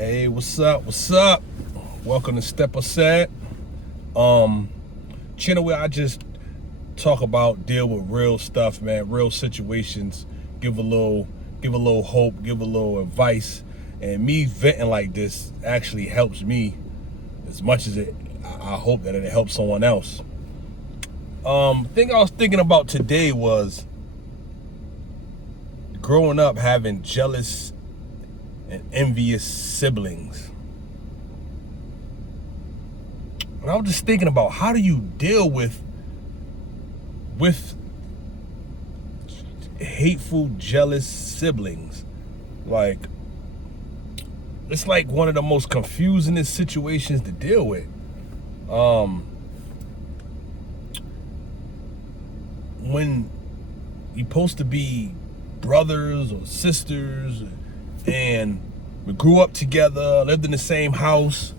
Hey, what's up? What's up? Welcome to Steppa said. Channel where I just deal with real stuff, man, real situations, give a little hope, give a little advice. And me venting like this actually helps me as much as I hope that it helps someone else. Thing I was thinking about today was growing up having jealous and envious siblings. And I was just thinking about, how do you deal with hateful, jealous siblings? Like, it's like one of the most confusing situations to deal with. When you're supposed to be brothers or sisters, and we grew up together, lived in the same house,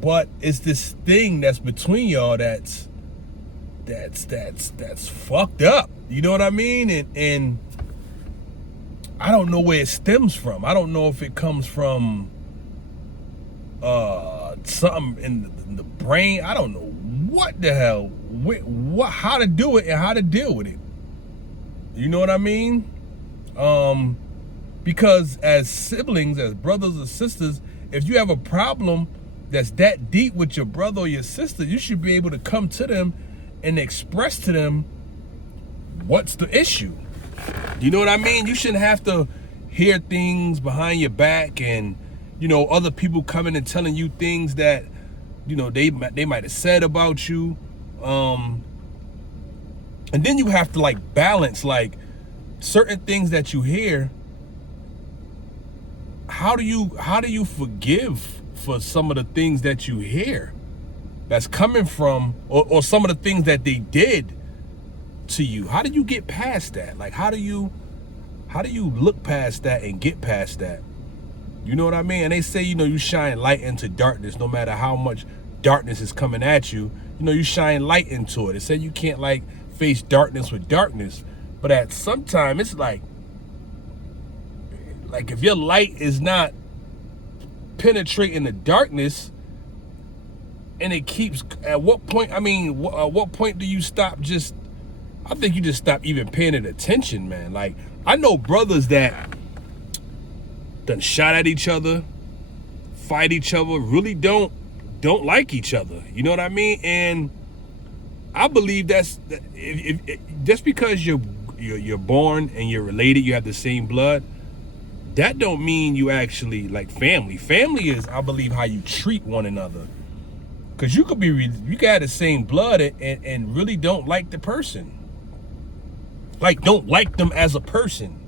but it's this thing that's between y'all that's fucked up. You know what I mean? And I don't know where it stems from. I don't know if it comes from something in the brain. I don't know what the hell, how to do it and how to deal with it. You know what I mean? Because as siblings, as brothers or sisters, if you have a problem that's that deep with your brother or your sister, you should be able to come to them and express to them what's the issue. You know what I mean? You shouldn't have to hear things behind your back and, other people coming and telling you things that, they might have said about you. And then you have to balance certain things that you hear. How do you forgive for some of the things that you hear that's coming from, or some of the things that they did to you? How do you get past that? How do you look past that and get past that? You know what I mean? And they say, you shine light into darkness. No matter how much darkness is coming at you, you shine light into it. They say you can't face darkness with darkness, but at some time it's like if your light is not penetrating the darkness, and it keeps, at what point do you stop I think you just stop even paying it attention, man. I know brothers that done shot at each other, fight each other, really don't like each other. You know what I mean? And I believe just because you're born and you're related, you have the same blood, that don't mean you actually family. Family is, I believe, how you treat one another. Because you got the same blood and really don't like the person. Don't like them as a person.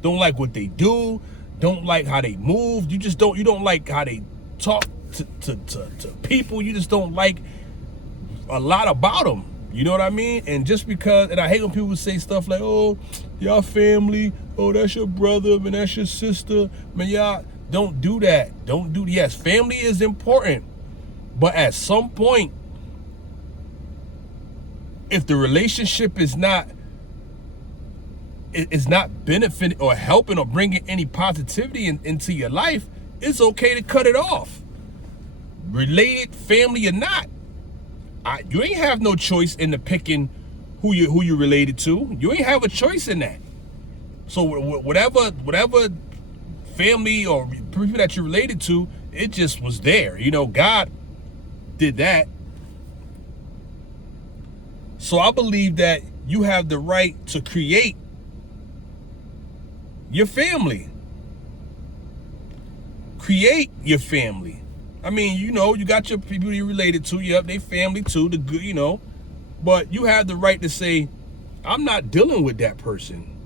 Don't like what they do. Don't like how they move. You don't like how they talk to people. You just don't like a lot about them. You know what I mean? And just because, and I hate when people say stuff like, oh, y'all family, oh, that's your brother, man, that's your sister, man, y'all don't do that. Yes, family is important, but at some point, if the relationship is not benefiting or helping or bringing any positivity into your life, it's okay to cut it off. Related, family or not, you ain't have no choice in the picking who you related to. You ain't have a choice in that. So whatever family or people that you're related to, it just was there. God did that. So I believe that you have the right to create your family. Create your family. I mean, you got your people you're related to. Yep, they family too, the good, But you have the right to say, I'm not dealing with that person.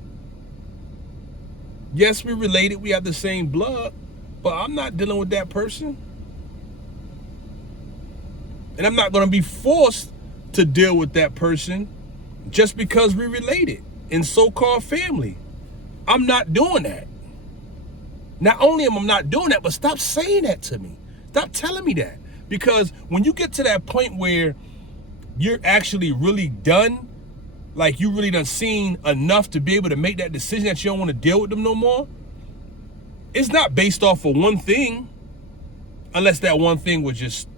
Yes, we're related, we have the same blood, but I'm not dealing with that person. And I'm not going to be forced to deal with that person just because we're related in so-called family. I'm not doing that. Not only am I not doing that, but stop saying that to me. Stop telling me that. Because when you get to that point where you're actually really done, you really done seen enough to be able to make that decision that you don't want to deal with them no more, it's not based off of one thing. Unless that one thing was just,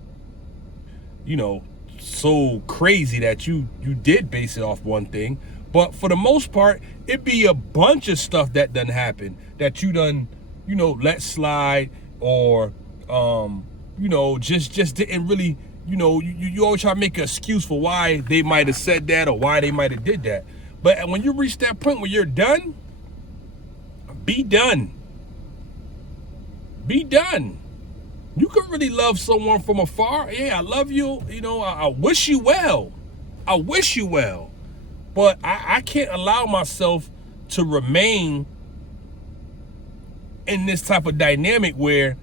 so crazy that you did base it off one thing. But for the most part, it be a bunch of stuff that done happen that you done, let slide, or just didn't really, you always try to make an excuse for why they might have said that or why they might have did that. But when you reach that point where you're done, be done. Be done. You can really love someone from afar. Yeah, I love you. I wish you well. I wish you well. But I can't allow myself to remain in this type of dynamic where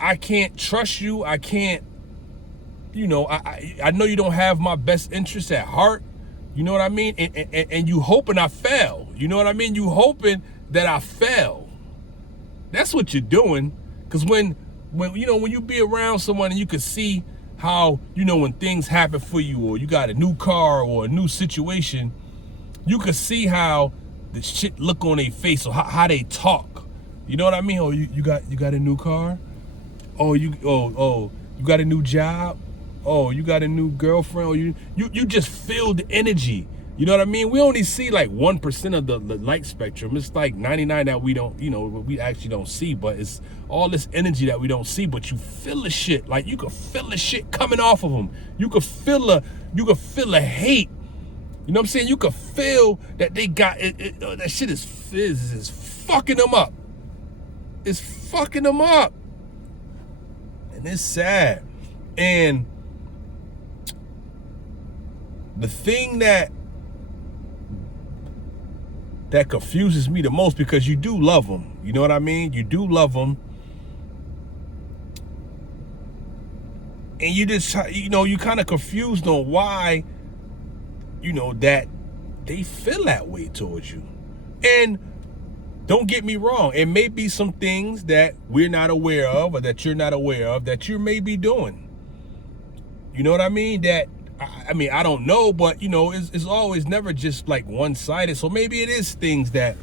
I can't trust you. I can't, I know you don't have my best interests at heart. You know what I mean? And you hoping I fail. You know what I mean? You hoping that I fail. That's what you're doing. Because when you be around someone and you can see how, when things happen for you, or you got a new car or a new situation, you can see how the shit look on their face, or how they talk. You know what I mean? Oh, you got a new car? Oh, you got a new job? Oh, you got a new girlfriend? Or you just feel the energy. You know what I mean? We only see like 1% of the light spectrum. It's like 99 that we don't, we actually don't see, but it's all this energy that we don't see, but you feel the shit. Like you can feel the shit coming off of them. You can feel the hate. You know what I'm saying? You can feel that they got it, that shit is fucking them up. It's fucking them up. And it's sad. And the thing that confuses me the most, because you do love them. You know what I mean? You do love them. And you just, you kind of confused on why, that they feel that way towards you. And don't get me wrong, it may be some things that we're not aware of, or that you're not aware of, that you may be doing. You know what I mean? I don't know, but it's always never just like one-sided. So maybe it is things that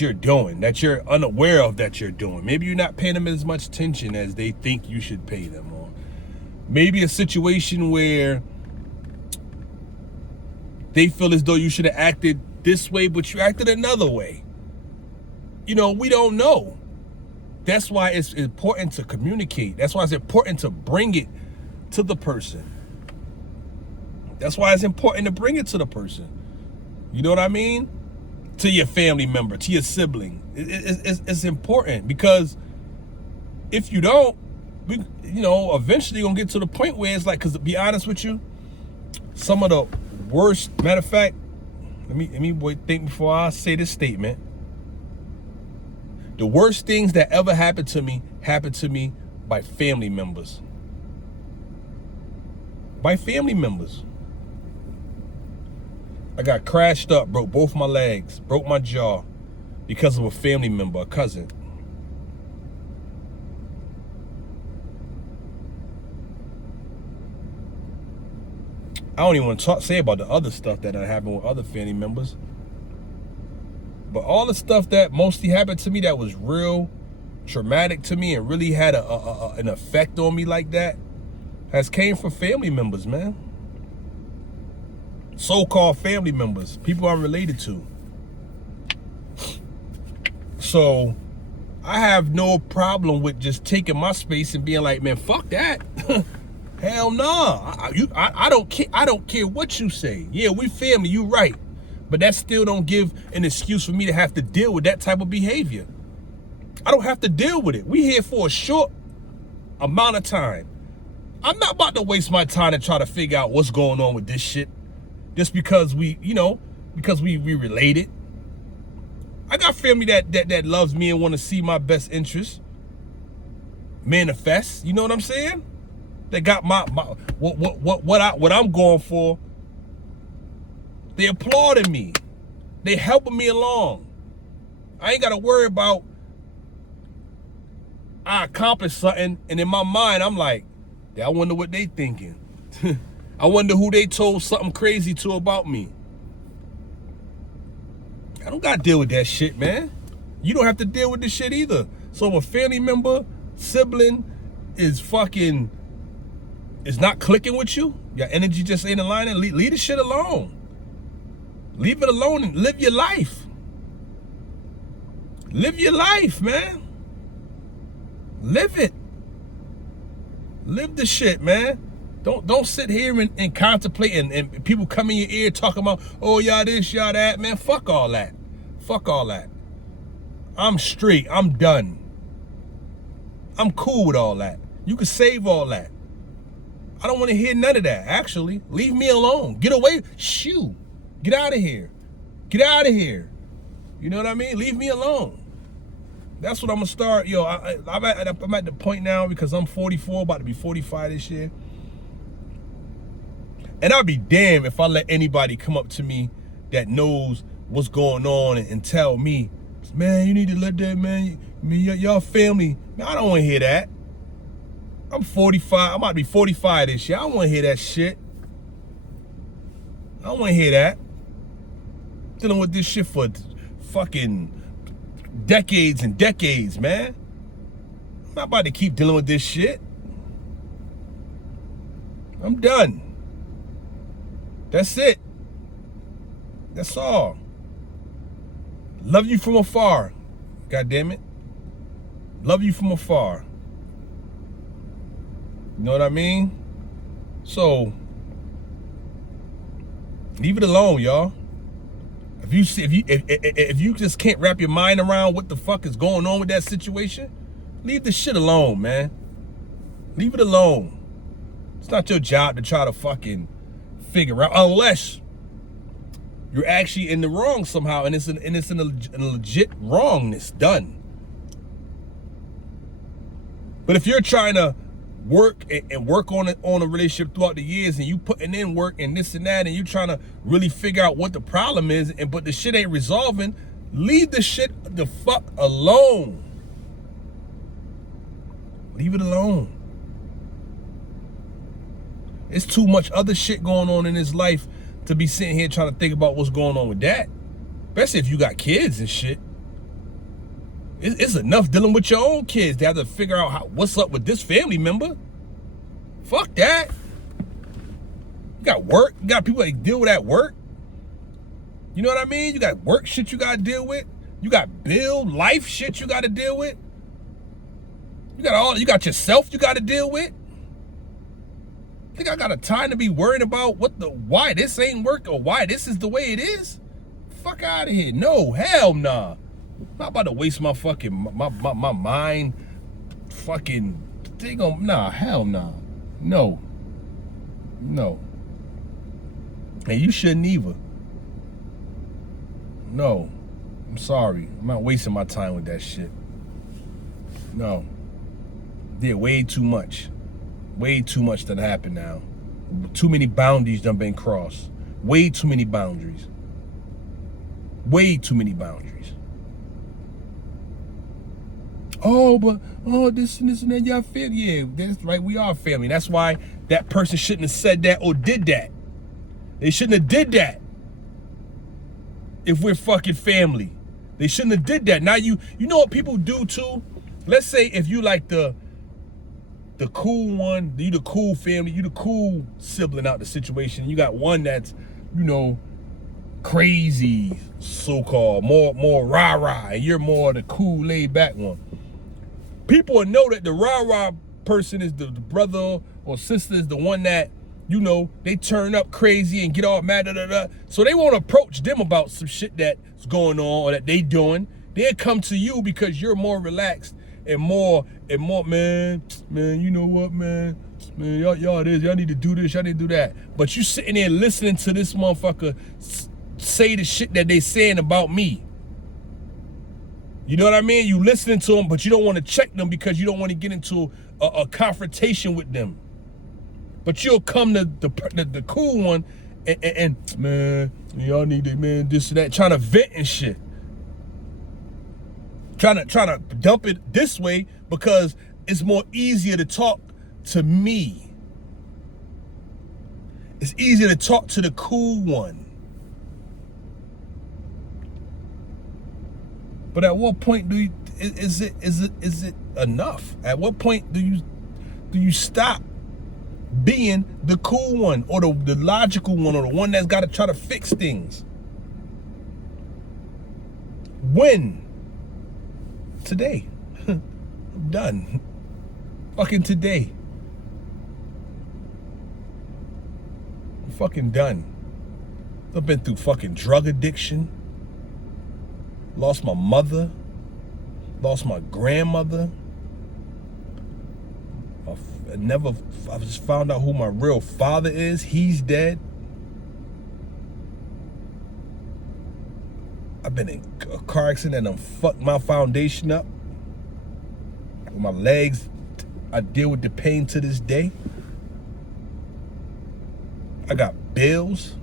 you're doing, that you're unaware of that you're doing. Maybe you're not paying them as much attention as they think you should pay them. Or maybe a situation where they feel as though you should have acted this way, but you acted another way. We don't know. That's why it's important to communicate. That's why it's important to bring it to the person. That's why it's important to bring it to the person. You know what I mean? To your family member, to your sibling. It's important, because if you don't, eventually you're going to get to the point where it's like, because to be honest with you, some of the worst, matter of fact, let me think before I say this statement. The worst things that ever happened to me by family members. By family members. I got crashed up, broke both my legs, broke my jaw because of a family member, a cousin. I don't even want to say about the other stuff that happened with other family members. But all the stuff that mostly happened to me that was real traumatic to me and really had an effect on me like that has came from family members, man. So-called family members, people I'm related to. So I have no problem with just taking my space and being like, man, fuck that. Hell nah. I don't care. I don't care what you say. Yeah, we family, you right. But that still don't give an excuse for me to have to deal with that type of behavior. I don't have to deal with it. We here for a short amount of time. I'm not about to waste my time to try to figure out what's going on with this shit. Just because we related. I got family that loves me and want to see my best interests manifest. You know what I'm saying? They got my what I'm going for. They applauding me. They helping me along. I ain't got to worry about I accomplished something, and in my mind I'm like, I wonder what they thinking. I wonder who they told something crazy to about me. I don't got to deal with that shit, man. You don't have to deal with this shit either. So if a family member sibling is not clicking with you, your energy just ain't aligning, leave the shit alone. Leave it alone and live your life. Live your life, man. Live it. Live the shit, man. Don't sit here and contemplate and people come in your ear talking about, oh, y'all this, y'all that, man. Fuck all that. Fuck all that. I'm straight. I'm done. I'm cool with all that. You can save all that. I don't want to hear none of that, actually. Leave me alone. Get away. Shoo. Get out of here. Get out of here. You know what I mean? Leave me alone. That's what I'm going to start. Yo, I'm at the point now because I'm 44, about to be 45 this year. And I'll be damned if I let anybody come up to me that knows what's going on and tell me, man, you need to let that, man, y'all family. Man, I don't want to hear that. I'm 45. I'm about to be 45 this year. I don't want to hear that shit. I don't want to hear that. Dealing with this shit for fucking decades and decades, man. I'm not about to keep dealing with this shit. I'm done. That's it. That's all. Love you from afar. God damn it. Love you from afar. You know what I mean? So leave it alone, y'all. If you just can't wrap your mind around what the fuck is going on with that situation, leave the shit alone, man. Leave it alone. It's not your job to try to fucking figure out, unless you're actually in the wrong somehow, and it's a legit wrongness done. But if you're trying to work and work on a relationship throughout the years, and you putting in work and this and that, and you trying to really figure out what the problem is, but the shit ain't resolving, leave the shit the fuck alone. Leave it alone. It's too much other shit going on in his life to be sitting here trying to think about what's going on with that. Especially if you got kids and shit. It's enough dealing with your own kids to have to figure out what's up with this family member. Fuck that. You got work. You got people that deal with that work. You know what I mean? You got work shit you got to deal with. You got life shit you got to deal with. You got yourself you got to deal with. Think I got a time to be worried about why this ain't work or why this is the way it is? Fuck out of here. No, hell nah. I'm not about to waste my fucking my mind fucking thing on. Nah, hell nah. No. And you shouldn't either. No. I'm sorry. I'm not wasting my time with that shit. No. Did way too much. Way too much done happened now. Too many boundaries done been crossed. Way too many boundaries. Way too many boundaries. Oh, but this and that, y'all family. Yeah, that's right, we are family. That's why that person shouldn't have said that or did that. They shouldn't have did that. If we're fucking family, they shouldn't have did that. Now you know what people do too? Let's say if you like the cool one, you the cool family, you the cool sibling out the situation. You got one that's, crazy, so-called, more rah-rah, and you're more the cool, laid-back one. People will know that the rah-rah person is the brother or sister is the one that, they turn up crazy and get all mad, so they won't approach them about some shit that's going on or that they doing. They'll come to you because you're more relaxed and more, man, you know what, man, y'all need to do this, y'all need to do that. But you sitting there listening to this motherfucker say the shit that they saying about me. You know what I mean? You listening to them, but you don't want to check them because you don't want to get into a confrontation with them. But you'll come to the cool one and man, y'all need to, man, this and that, trying to vent and shit. Trying to dump it this way because it's more easier to talk to me. It's easier to talk to the cool one. But at what point is it enough? At what point do you stop being the cool one or the logical one or the one that's got to try to fix things? When? Today. I'm done. Fucking today. I'm fucking done. I've been through fucking drug addiction. Lost my mother. Lost my grandmother. I just found out who my real father is. He's dead. I've been in a car accident and fucked my foundation up. With my legs, I deal with the pain to this day. I got bills.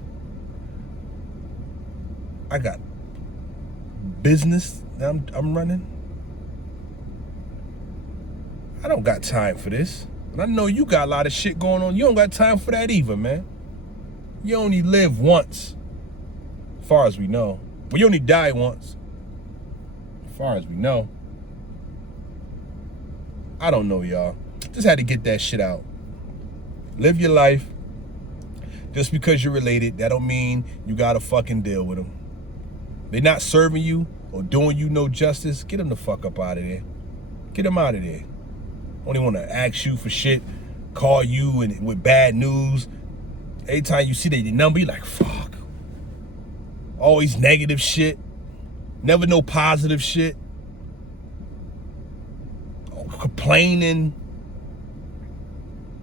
I got business that I'm running. I don't got time for this. And I know you got a lot of shit going on. You don't got time for that either, man. You only live once, as far as we know. Well, you only die once, as far as we know. I don't know, y'all. Just had to get that shit out. Live your life. Just because you're related, that don't mean you gotta fucking deal with them. They're not serving you or doing you no justice. Get them the fuck up out of there. Get them out of there. Only want to ask you for shit, call you and with bad news. Every time you see their number, you're like, fuck. Always negative shit. Never no positive shit. Complaining.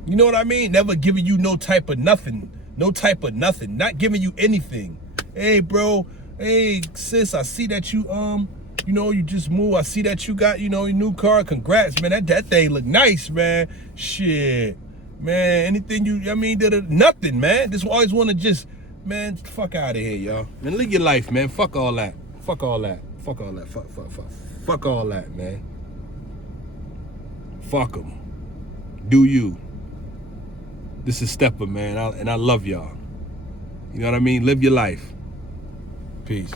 You know what I mean? Never giving you no type of nothing. No type of nothing. Not giving you anything. Hey, bro. Hey, sis, I see that you, you just moved. I see that you got, your new car. Congrats, man. That thing look nice, man. Shit. Man, anything nothing, man. Just always want to just, man, fuck out of here, y'all. Man, live your life, man. Fuck all that. Fuck all that. Fuck all that. Fuck all that, man. Fuck them. Do you. This is Steppa, man. And I love y'all. You know what I mean? Live your life. Peace.